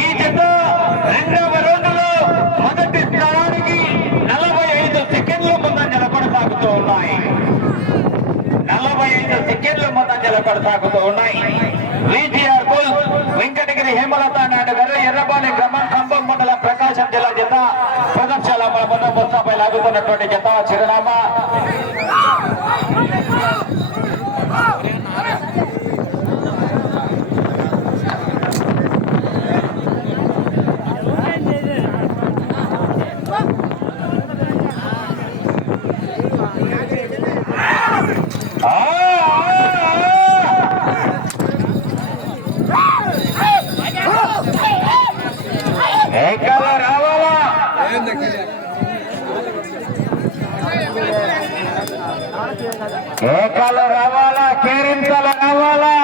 ఈ జత రెండవ రౌండ్లో మొదటి స్థానానికి 45 సెకండ్ల ముందంజల కొనసాగుతూ ఉన్నాయి. 45 సెకండ్ల ముందంజల కొనసాగుతూ ఉన్నాయి. విజిఆర్ బుల్ వెంకటగిరి హేమలత నాయుడు గారు ఎర్రబాలి గ్రామం కంబం మండలం ప్రకాశం జిల్లా జత ప్రదర్శన ముస్తాపై లాగుతున్నటువంటి జత చిరునామా ఏకాలు రావాలా, కేరింతలు రావాలా.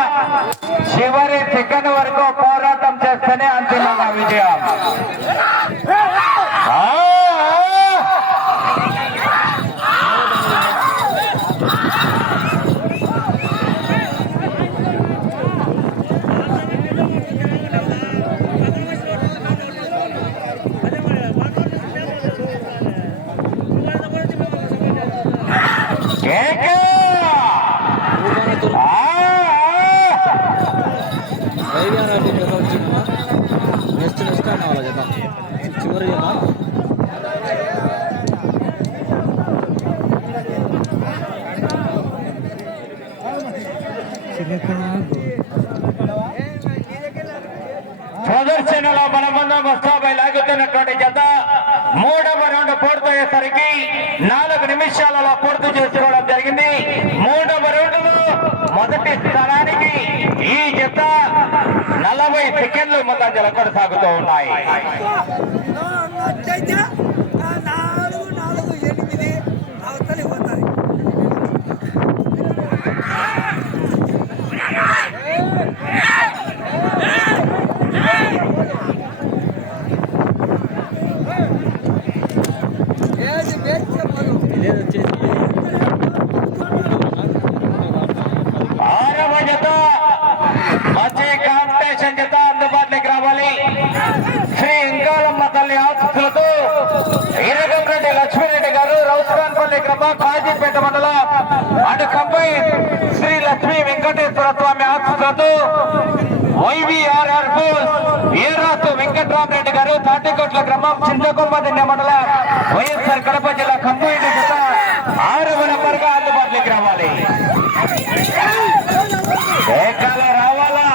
చివరి సెకండ్ వరకు పోరాటం చేస్తేనే అంతిమంగా విజయం. ప్రదర్శనలో మనమందరం వస్తాపై లాగుతున్నటువంటి జత మూడవ రౌండ్ పూర్తయ్యేసరికి 4 నిమిషాలలో పూర్తి చేసుకోవడం జరిగింది. మూడవ రౌండ్లో మొదటి స్థానానికి ఈ జత 40 సెకండ్లు ముందంజల కొనసాగుతూ ఉన్నాయి. ఆరవ జత మంచి కాంపిటీషన్ జత అందుబాటులోకి రావాలి. శ్రీ ఇంకాలమ్మ తల్లి ఆశీస్సులతో ఈరగంరెడ్డి లక్ష్మీరెడ్డి గారు రౌస్కాన్పల్లి గ్రామం కాజీపేట మండలం అటు కంబైన్ శ్రీ లక్ష్మీ వెంకటేశ్వర స్వామి ఆశీస్సులతో వైవిఆర్ఆర్ వీరరాజు వెంకట్రామరెడ్డి గారు తాటికోట్ల గ్రామం చింతకొమ్మదిన్నె మండలం వైఎస్ఆర్ కడప జిల్లా కంబైన్ జత 6వ నంబర్గా అందుబాటులోకి రావాలి. ఏకాలు రావాలా.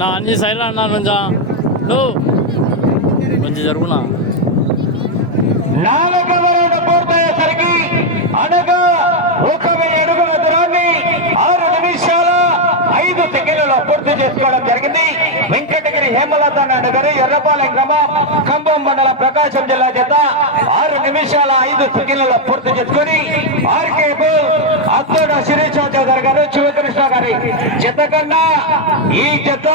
నా అన్ని సైడ్ అన్నా కొంచెం జరుగునా. 4వ రౌండ్ పూర్తయ్యేసరికి అనగా 1000 అడుగుల దూరాన్ని 6 నిమిషాల 5 సెకండ్లలో పూర్తి చేసుకోవడం జరిగింది. వెంకటగిరి హేమలత నాయుడు గారు ఎర్రపాలెం గ్రామం కంబం మండలం ప్రకాశం జిల్లా జత 6 నిమిషాల 5 సెకండ్లలో పూర్తి చేసుకుని ఆర్కే అత్తోడ శిరీష చౌదరి గారు శివకృష్ణ గారి జత కన్నా ఈ జత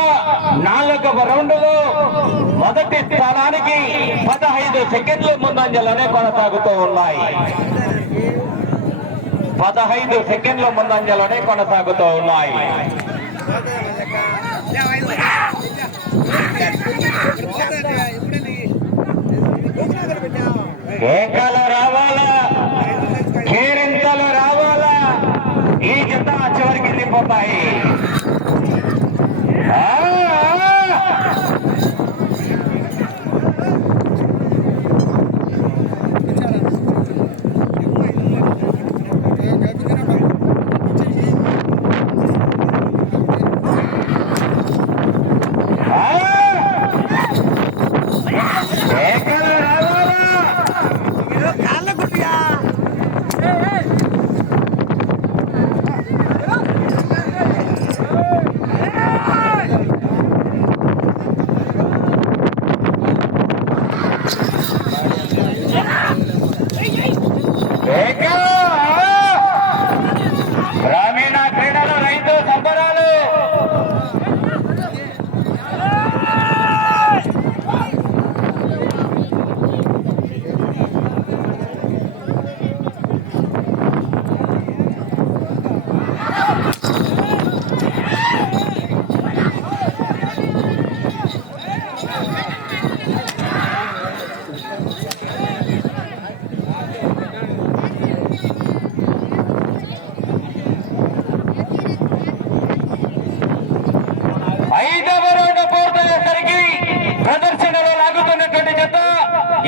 4వ రౌండ్లో మొదటి స్థానానికి 15 సెకండ్లు ముందంజలోనే కొనసాగుతూ ఉన్నాయి. 15 సెకండ్ల ముందంజలోనే కొనసాగుతూ ఉన్నాయి. ఏకాలు రావాలా, కేరింతలు రావాలా. ఈ జత చివరికి వెళ్ళిపోతాయి. ఏకాలు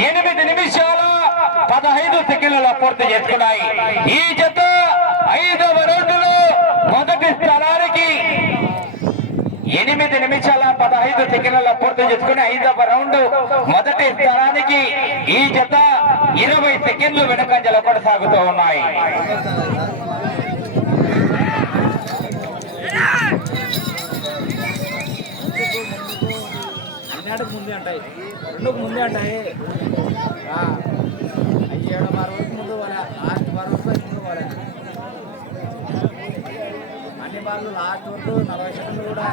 8 నిమిషాల 15 సెకండ్లలో పూర్తి చేసుకున్నాయి. ఈ జత 5వ రౌండ్లో మొదటి స్థానానికి 8 నిమిషాల 15 సెకండ్లలో పూర్తి చేసుకుని 5వ రౌండ్ మొదటి స్థానానికి ఈ జత 20 సెకండ్లు వెనుకంజలో కొనసాగుతూ ఉన్నాయి. ముందే అంటాయి, రెండుకు ముందే అంటాయి. 7 వరకు ముందు పోలే, లాస్ట్ వరకు ముందు పోలే. అన్ని బార్లు లాస్ట్ వరకు 40 సెకండ్లు కూడా.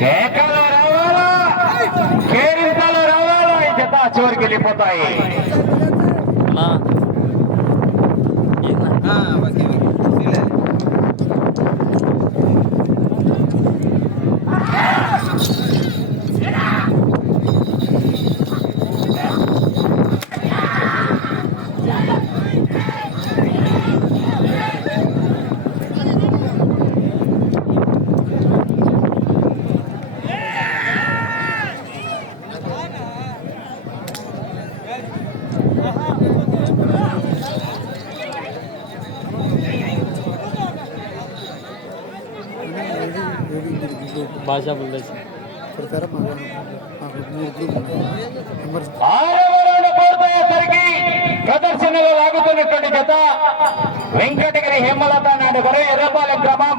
కేకలు రావాలా, కేరింతలు రావాలా, ఈ జత చివరికి వెళ్ళిపోతాయి. అన్నా ఏందా? భాషా బుల్లేసి 6వ రౌండ్ పూర్తయ్యేసరికి ప్రదర్శనలో లాగుతున్నటువంటి జత వెంకటగిరి హేమలత నాయుడు గారు, ఎర్రపాలెం గ్రామం,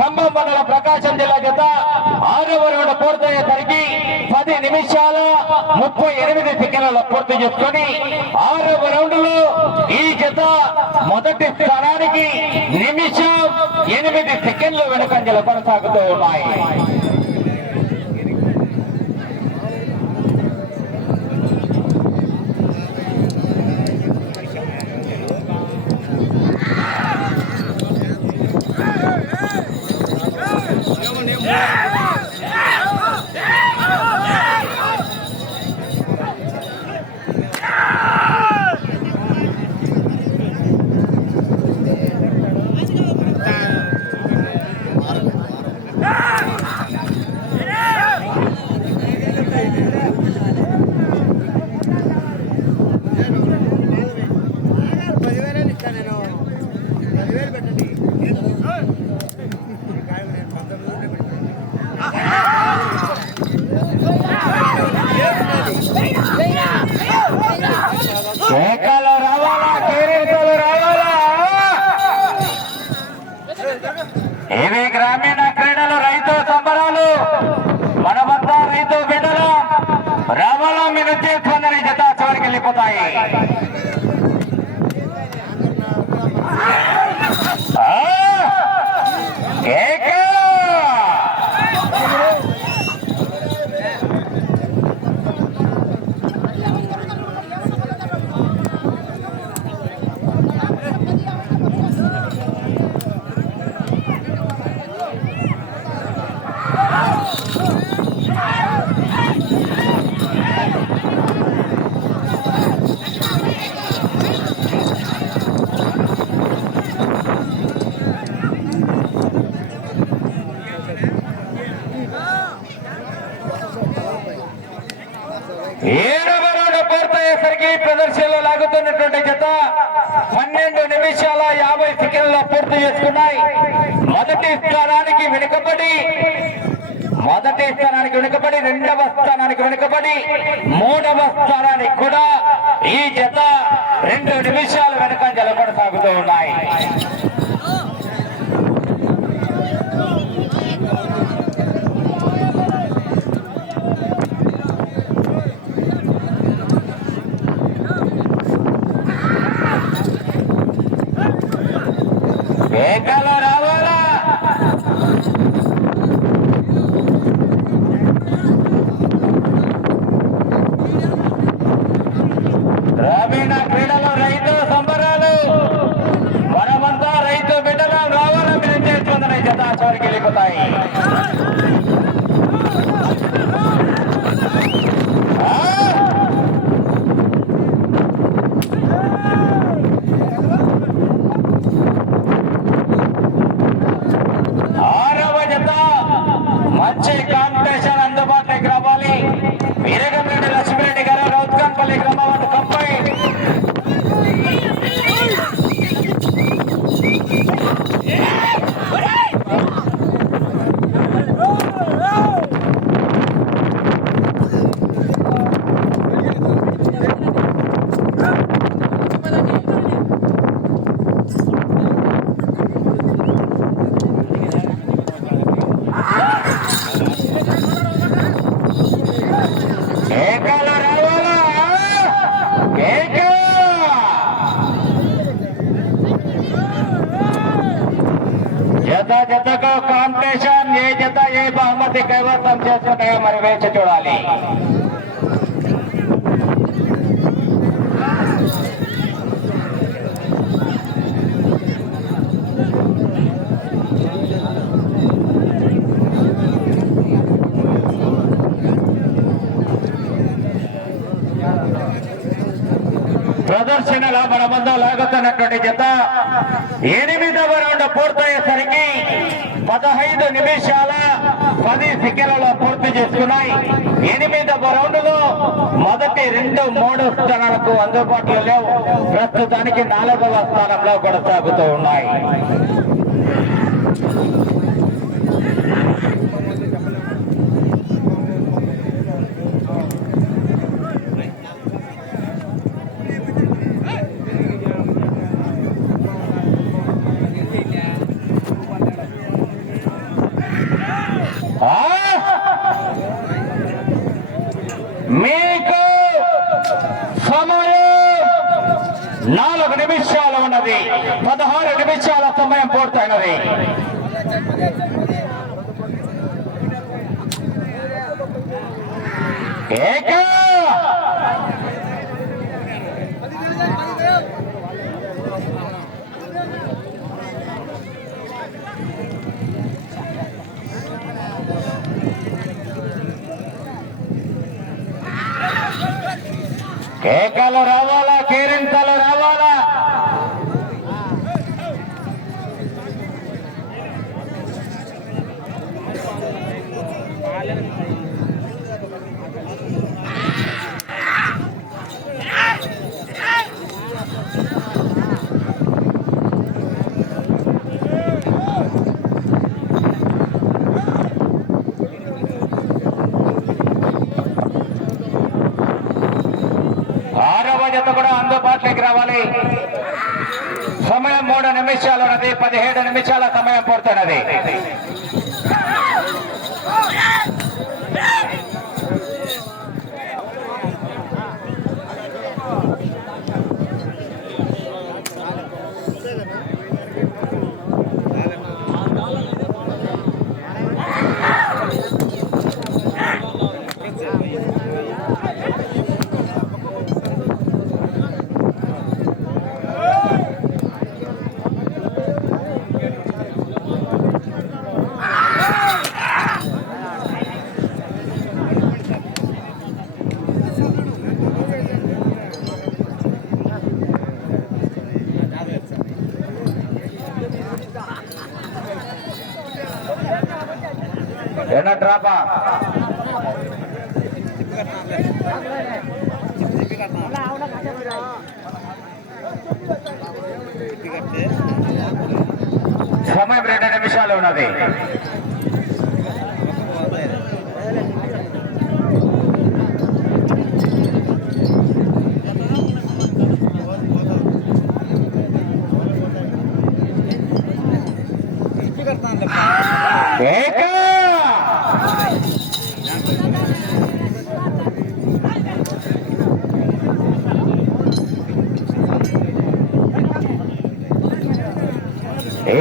ఖమ్మం మండల, ప్రకాశం జిల్లా జత 6వ రౌండ్ పూర్తయ్యేసరికి 10 నిమిషాల 38 సెకండ్లలో పూర్తి చేసుకొని 6వ రౌండ్ లో ఈ జత మొదటి స్థానానికి నిమిషం 8 సెకండ్లు వెనుకంజలు కొనసాగుతూ ఉన్నాయి. కేకలు రావాలా, కేరింతలు రావాలా. ఇవి గ్రామీణ క్రీడలు, రైతు సంబరాలు, మనమంతా రైతు బిడ్డలు. రావాలా, మీరు చేసుకుందని జత చివరికి వెళ్ళిపోతాయి. కేక ప్రదర్శనలో లాగుతున్నటువంటి జత 12 నిమిషాల 50 సెకండ్ల పూర్తి చేసుకున్నాయి. మొదటి స్థానానికి వెనుకబడి, రెండవ స్థానానికి వెనుకబడి, మూడవ స్థానానికి కూడా ఈ జత 2 నిమిషాలు వెనుకంజలు కొనసాగుతూ ఉన్నాయి. ఆరవ జత మంచి కాంపిటీషన్ అందుబాటులోకి రావాలి. వీరగంరెడ్డి లక్ష్మీరెడ్డి గారు రౌత్కాన్పల్లి గ్రామం 90. కేకలు రావాలా? కేక! జతకు కాంపిటీషన్. ఏ జత ఏ బహుమతి కైవసం చేసుకుంటాయో మరి వేచి చూడాలి. ప్రదర్శనలో మన ముందు లాగుతున్నటువంటి జత 8వ రౌండ్ పూర్తయ్యేసరికి 15 నిమిషాల 10 సెకండ్లలో పూర్తి చేసుకున్నాయి. 8వ రౌండ్ లో మొదటి 2, 3 స్థానాలకు అందుబాటులో లేవు. ప్రస్తుతానికి 4వ స్థానంలో కొనసాగుతూ ఉన్నాయి. మీకు సమయం 4 నిమిషాలు ఉన్నది. 16 నిమిషాల సమయం పూర్తయినది. ఏక కేకలు రావాలా? కేరింతలు రావాలా? జత కూడా అందుబాటులోకి రావాలి. సమయం 3 నిమిషాలు ఉన్నది. 17 నిమిషాల సమయం పూర్తయినది. ఏనా డ్రాపా సమయం 2 నిమిషాలు ఉన్నది.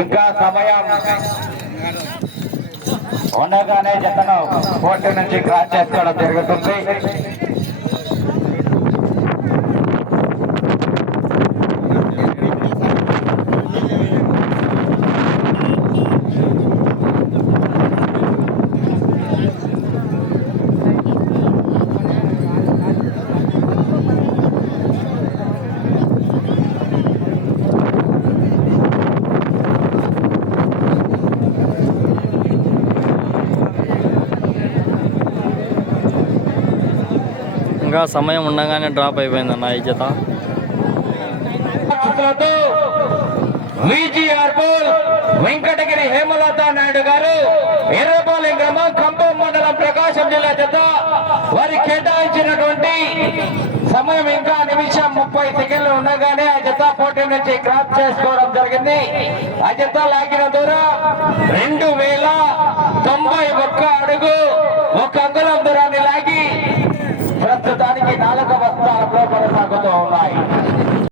ఇంకా సమయం ఉండగానే జతను కోర్టు నుంచి క్రాస్ చేసుకోవడం జరుగుతుంది. ఇంకా సమయం ఉండగానే డ్రాప్ అయిపోయిందన్న ఈ జత. విజిఆర్ పోల్ వెంకటగిరి హేమలత నాయుడు గారు ఎర్రపాలెం గ్రామం కంపం మండలం ప్రకాశం జిల్లా జత వారి కేటాయించినటువంటి సమయం ఇంకా నిమిషం 30 సెకండ్లు ఉండగానే ఆ జత పోటీ నుంచి క్రాస్ చేసుకోవడం జరిగింది. ఆ జత లాగిన దూరం 2091 అడుగు 1 అంగుళం దూరాన్ని లాగి ప్రస్తుతానికి 4వ